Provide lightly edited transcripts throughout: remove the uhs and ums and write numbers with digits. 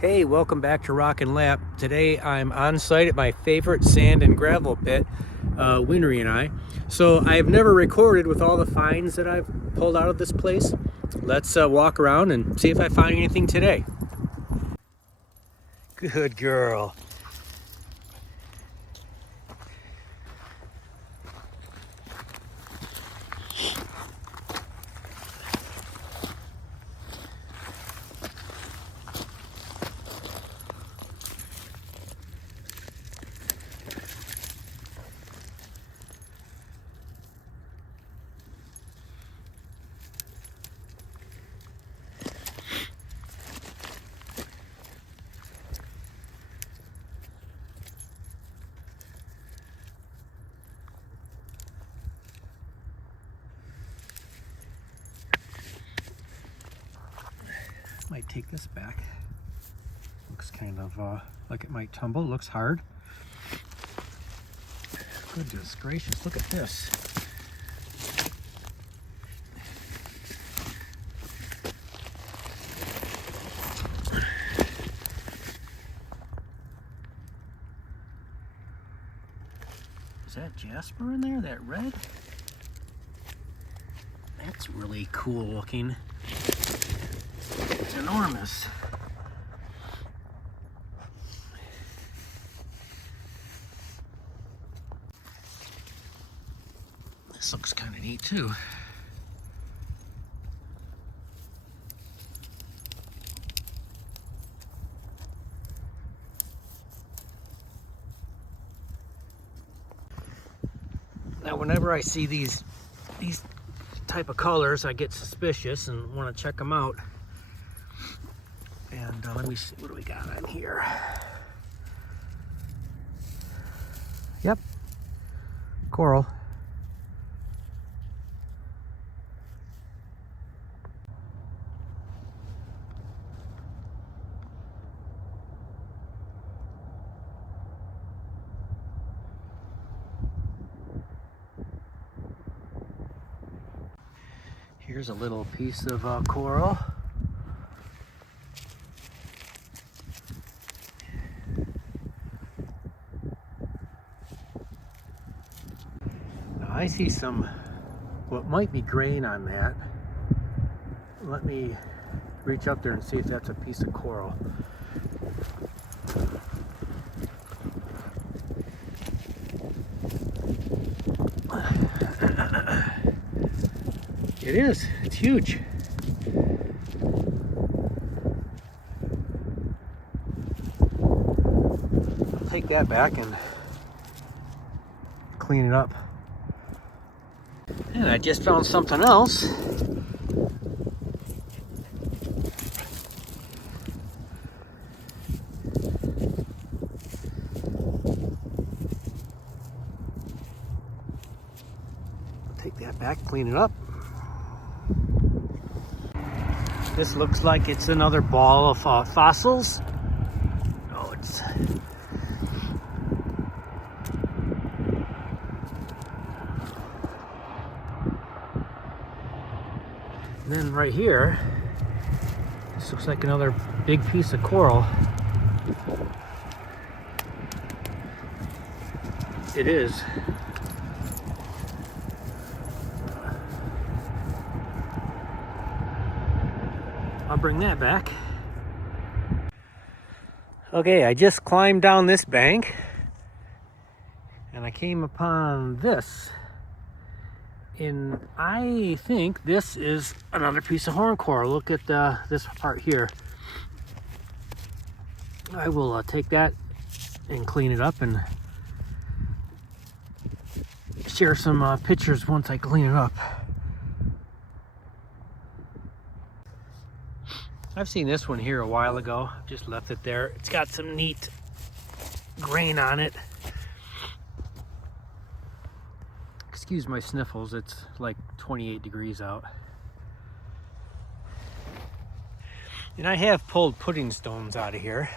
Hey, welcome back to Rock&Lap. Today I'm on site at my favorite sand and gravel pit, Winry and I. So I've never recorded with all the finds that I've pulled out of this place. Let's walk around and see if I find anything today. Good girl. Might take this back. Looks kind of like it might tumble. Looks hard. Goodness gracious, look at this. Is that jasper in there? That red? That's really cool looking. It's enormous. This looks kind of neat too. Now whenever I see these type of colors, I get suspicious and want to check them out. And let me see, what do we got on here? Yep, coral. Here's a little piece of coral. Now I see some, what might be grain on that. Let me reach up there and see if that's a piece of coral. It is. It's huge. I'll take that back and clean it up. And I just found something else. I'll take that back, clean it up. This looks like it's another ball of fossils. Oh, it's... And then right here, this looks like another big piece of coral. It is. I'll bring that back. Okay, I just climbed down this bank and I came upon this. And I think this is another piece of horn coral. Look at this part here. I will take that and clean it up and share some pictures once I clean it up. I've seen this one here a while ago. Just left it there. It's got some neat grain on it. Excuse my sniffles, it's like 28 degrees out. And I have pulled pudding stones out of here.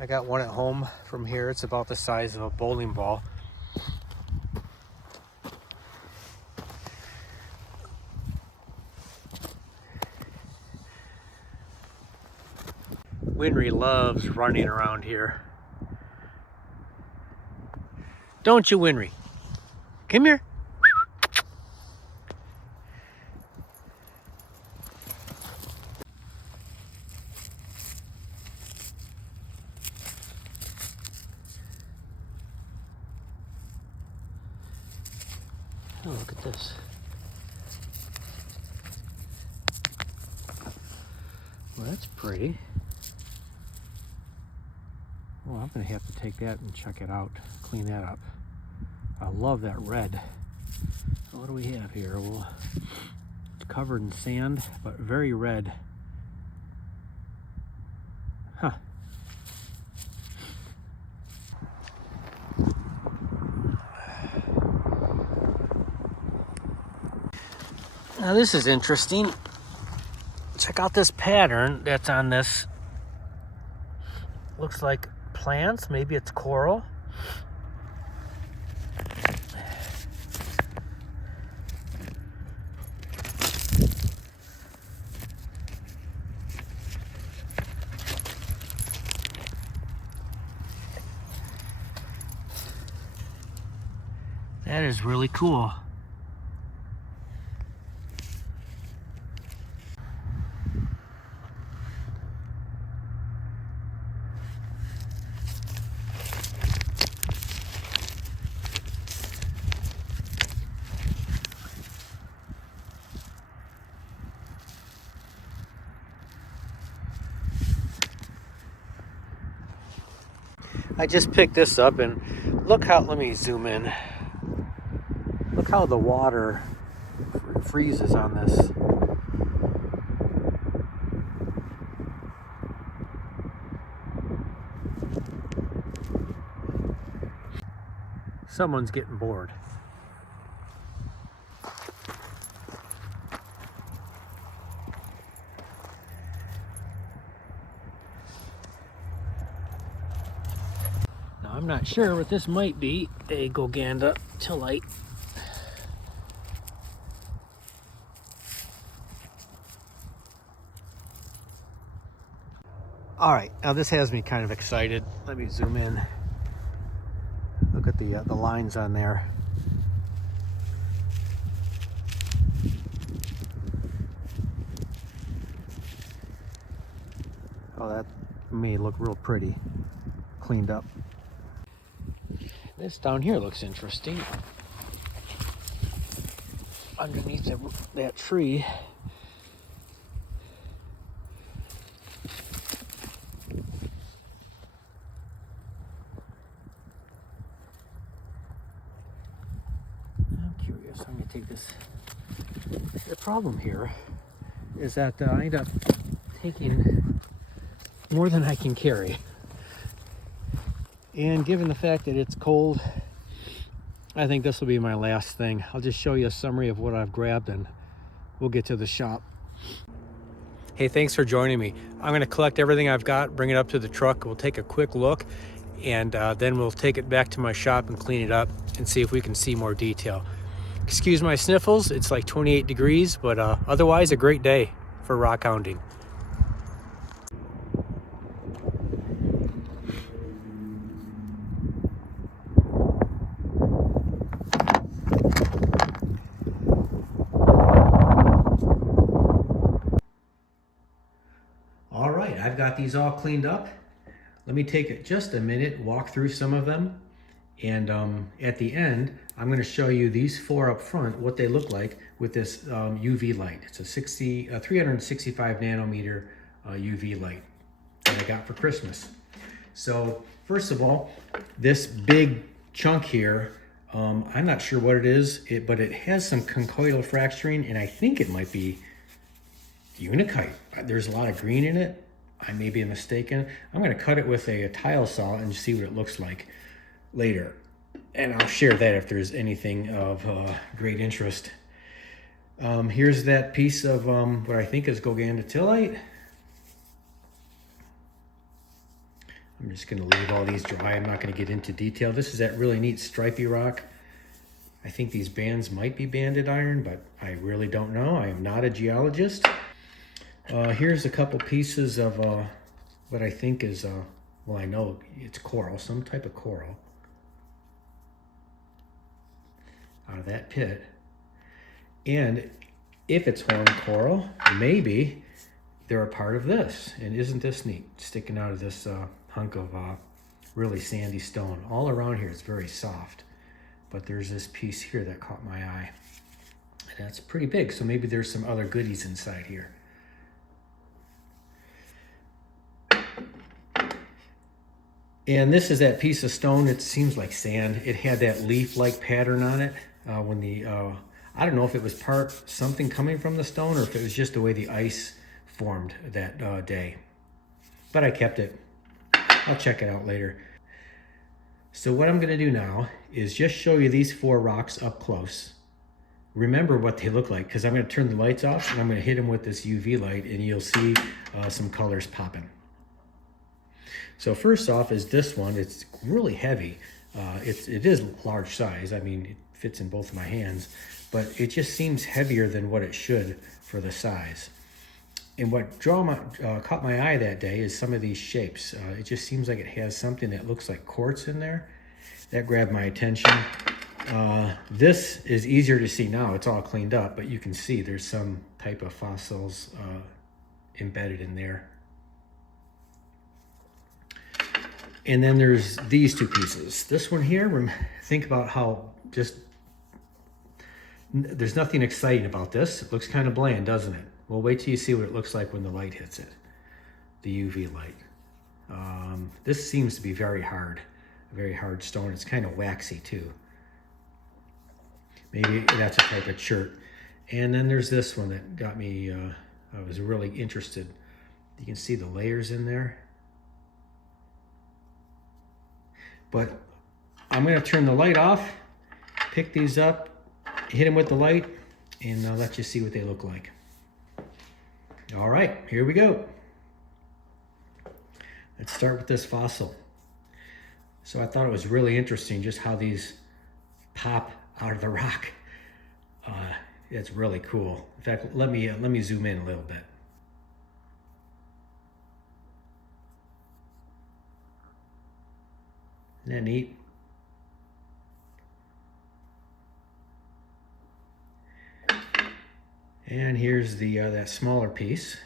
I got one at home from here. It's about the size of a bowling ball. Winry loves running around here. Don't you, Winry? Come here. Oh, look at this. Well, that's pretty. Well, I'm gonna have to take that and check it out, clean that up. I love that red. What do we have here? Well, it's covered in sand, but very red. Huh. Now this is interesting. Check out this pattern that's on this. Looks like plants, maybe it's coral. That is really cool. I just picked this up and look how, let me zoom in. Look how the water freezes on this. Someone's getting bored. Now I'm not sure, but this might be a Goganda tillite. All right, now this has me kind of excited. Let me zoom in. Look at the lines on there. Oh, that may look real pretty, cleaned up. This down here looks interesting. Underneath that tree. I'm going to take this. The problem here is that I end up taking more than I can carry. And given the fact that it's cold, I think this will be my last thing. I'll just show you a summary of what I've grabbed and we'll get to the shop. Hey, thanks for joining me. I'm going to collect everything I've got, bring it up to the truck. We'll take a quick look and then we'll take it back to my shop and clean it up and see if we can see more detail. Excuse my sniffles, it's like 28 degrees, but otherwise a great day for rock hounding. All right, I've got these all cleaned up. Let me take just a minute, walk through some of them. And at the end, I'm going to show you these four up front, what they look like with this UV light. It's a 365 nanometer UV light that I got for Christmas. So first of all, this big chunk here, I'm not sure what it is, but it has some conchoidal fracturing, and I think it might be unikite. There's a lot of green in it. I may be mistaken. I'm going to cut it with a tile saw and see what it looks like later, and I'll share that if there's anything of great interest. Here's that piece of what I think is Goganda tillite. I'm just going to leave all these dry. I'm not going to get into detail. This is that really neat stripy rock. I think these bands might be banded iron, but I really don't know. I am not a geologist. Here's a couple pieces of what I think is, well, I know it's coral, some type of coral out of that pit. And if it's horned coral, maybe they're a part of this. And isn't this neat? Sticking out of this hunk of really sandy stone. All around here it's very soft, but there's this piece here that caught my eye. And that's pretty big, so maybe there's some other goodies inside here. And this is that piece of stone. It seems like sand. It had that leaf-like pattern on it. When the I don't know if it was something coming from the stone or if it was just the way the ice formed that day. But I kept it. I'll check it out later. So what I'm going to do now is just show you these 4 rocks up close. Remember what they look like, because I'm going to turn the lights off and I'm going to hit them with this UV light, and you'll see some colors popping. So first off is this one. It's really heavy. It is large size. I mean, it fits in both of my hands, but it just seems heavier than what it should for the size. And what caught my eye that day is some of these shapes. It just seems like it has something that looks like quartz in there. That grabbed my attention. This is easier to see now. It's all cleaned up, but you can see there's some type of fossils embedded in there. And then there's these 2 pieces. This one here, think about how there's nothing exciting about this. It looks kind of bland, doesn't it? Well, wait till you see what it looks like when the light hits it, the UV light. This seems to be very hard stone. It's kind of waxy too. Maybe that's a type of chert. And then there's this one that got me, I was really interested. You can see the layers in there. But I'm going to turn the light off, pick these up, hit them with the light, and I'll let you see what they look like. All right, here we go. Let's start with this fossil. So I thought it was really interesting just how these pop out of the rock. It's really cool. In fact, let me zoom in a little bit. Isn't that neat? And here's the that smaller piece.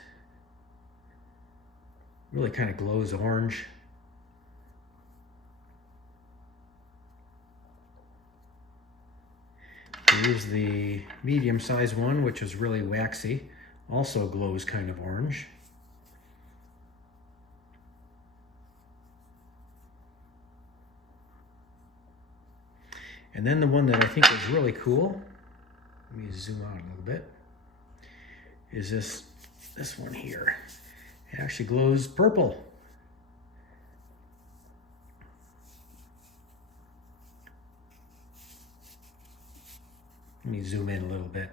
Really kind of glows orange. Here's the medium-sized one, which is really waxy. Also glows kind of orange. And then the one that I think is really cool, let me zoom out a little bit, is this one here. It actually glows purple. Let me zoom in a little bit.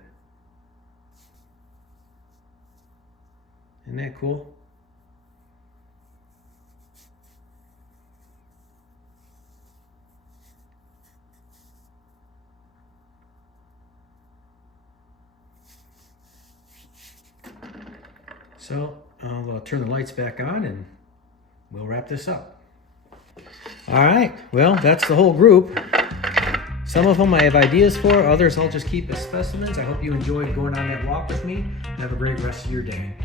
Isn't that cool? So I'll turn the lights back on and we'll wrap this up. All right, well, that's the whole group. Some of them I have ideas for, others I'll just keep as specimens. I hope you enjoyed going on that walk with me. Have a great rest of your day.